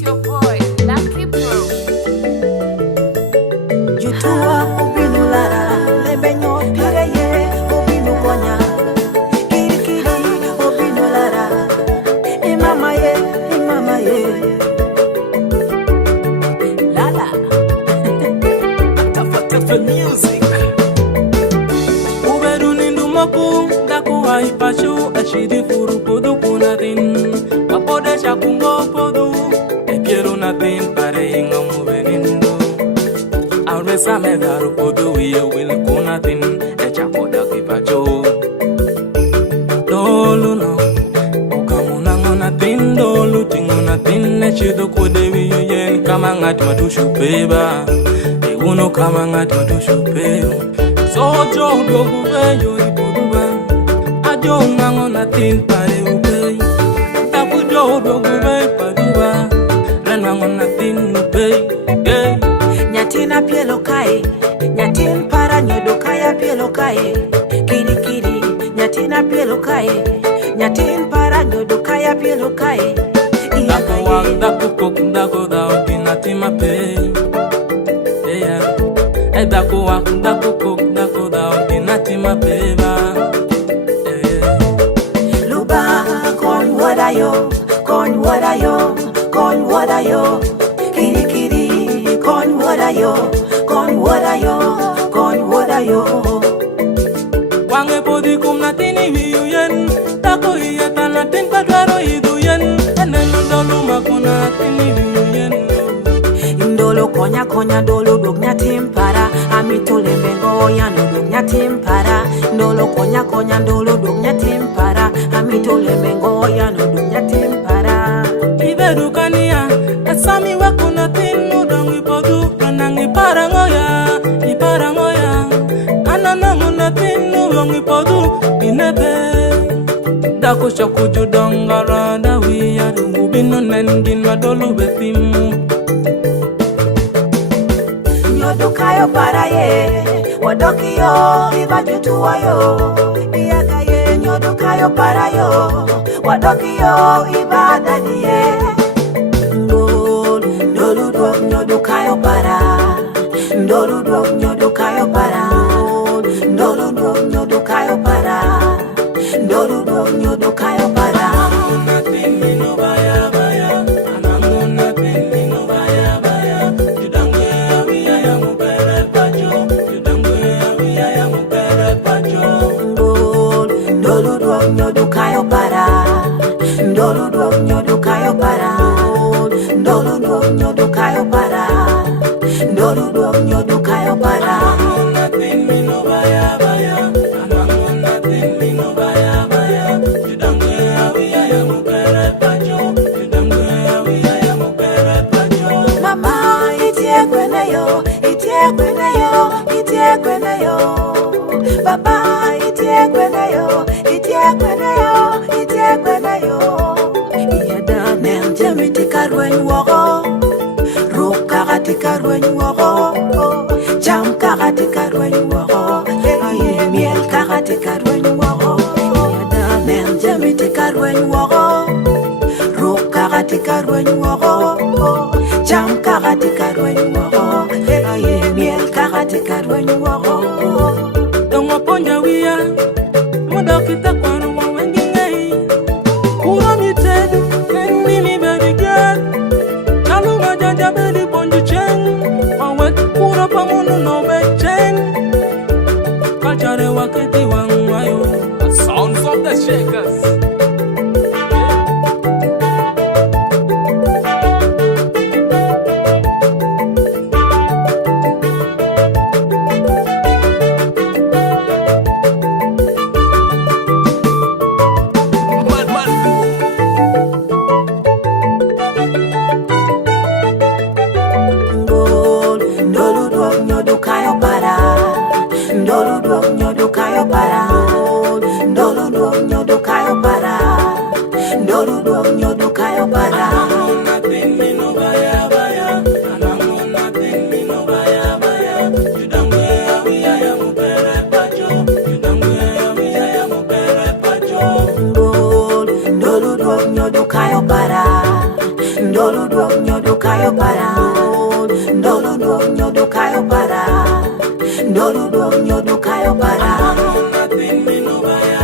It's your boy, Lucky Pro. Jutua ubinu lara, lebenyo pireye, ubinu konya. Kiri kiri ubinu lara, imama ye, imama ye. Lala, Tafa music. Uberu nindu mapu, daku haipachu, ashidi furu podu kunatin. Apode shakungo podu, epiero natin pare inga mubenindu. Aresa medaru podu wiye wil kunatin, echakoda kipacho. Dolu no, ukamuna ngonatin, dolu tingunatin, echido kode wiye yen kama ngati matushu peba. Uno kama ngati matushu peba. Sojo dogu beyo ipoduba, ajo ngonatin pare ubey. Takujo dogu bey paduba, rena ngonatin ubey. nyatina pielo kai, nyatin para nyodo kaya pielo kai. Kiri kiri, nyatina pielo kai, nyatin para nyodo kaya pielo kai. Dako wak, dako kok, dako dao, dinati mape. Dako wak, dako kok, dako dao, dinati mape ba. Luba, con wadayo, con wadayo, con wadayo. Kiri kiri, con wadayo, con wadayo, con wadayo. Wange podi kum natini wiyuyen, dako iya tanatin padwaro iduyen. Eneno dolu makuna natini wiyuyen. Ndolo konya konya dolo dog nyatim para. Amitole mengo ya no dog nyatim para. Ndolo konya konya dolo dog nyatim para. Amitole mengo ya no dog nyatim para. Iberu kania, asami wako natinu dong ipodu. Nanang iparangoya, iparangoya. Ananangu natinu dong ipodu, inebe. Dako shakuju dongara dawiya. Ubino nendin madolu betimu. Nyodo kayo para ye, wadoki yo, iba jutu wayo. Iyaka ye, nyodo kayo para yo, wadoki yo, iba dadi ye. Ndolu dog nyodo kayo para, ndolu dog nyodo kayo para, ndolu dog nyodo kayo para, ndolu dog nyodo kayo para. Nyodo kayo para, ndolu dog nyodo kayo para, ndolu dog nyodo kayo para, ndolu dog nyodo kayo para. Mama itie kweneyo, itie kweneyo, itie kweneyo. Baba itie kweneyo, itie kweneyo, itie kweneyo. Iyada nem jamiti karwen wogo, ruk kagati karwen wogo, jam kagati karwen wogo, miel kagati karwen wogo. Iyada nem jamiti karwen wogo, ruk kagati karwen wogo, jam kagati karwen wogo, miel kagati karwen wogo. Dongo ponja wia, muda kita kwanu wa wengi ngai. Kura mitedu, kendi mi baby girl. Chalu majanja bedi ponju chen. Awet kura pamunu no bechen. Kachare waketi wangwayo. The sounds of the shakers. kayo para. Ndolo dog nyodo kayo para. Ndolo dog nyodo kayo para. Nothing me no buy.